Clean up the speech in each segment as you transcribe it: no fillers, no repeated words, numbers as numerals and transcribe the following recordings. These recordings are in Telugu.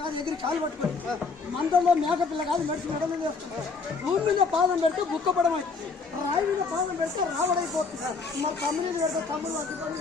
కాదు ఎగిరి కాలు పట్టుకొని మందల్లో మేక పిల్ల కాదు మెడిసి మెడ మీద భూమి మీద పాదం పెడితే బుక్కపడమై రాయి మీద పాదం పెడితే రావడైపోతుంది. మరి తమ్ముడు పెడితే తమ్ముడు పట్టుకొని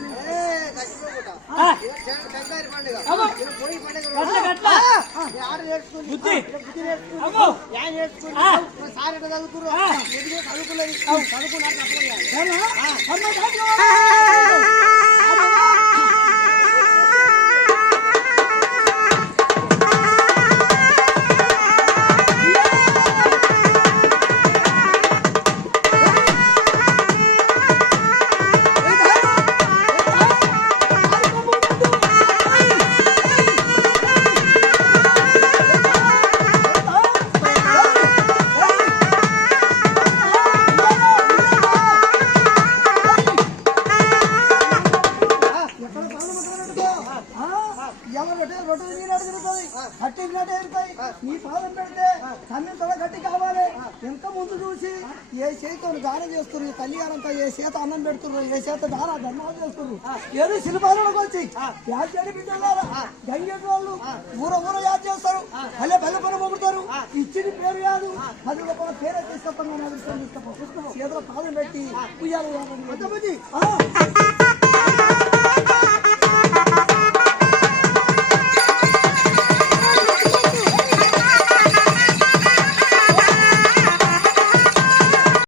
నీ పాదం పెడితే కన్ను తల గట్టి కావాలి. ఎంత ముందు చూసి ఏ చేతితో దానం చేస్తున్నారు, తల్లిగారంతా ఏ చేత అన్నం పెడుతున్నారు, ఏ చేత దాన ధర్మాలు చేస్తున్నారు. ఏదో శిల్పాలకు వచ్చి యాద్ చేయడం బిడ్డలు గంగేటి వాళ్ళు ఊర ఊర యాద్ చేస్తారు. అల్లే బల్ల పని మొగుతారు. ఇచ్చిన పేరు కాదు, 10 రూపాయల పేరే తీసుకొస్తాం. చేతిలో పాదం పెట్టి ఉయ్యాలి.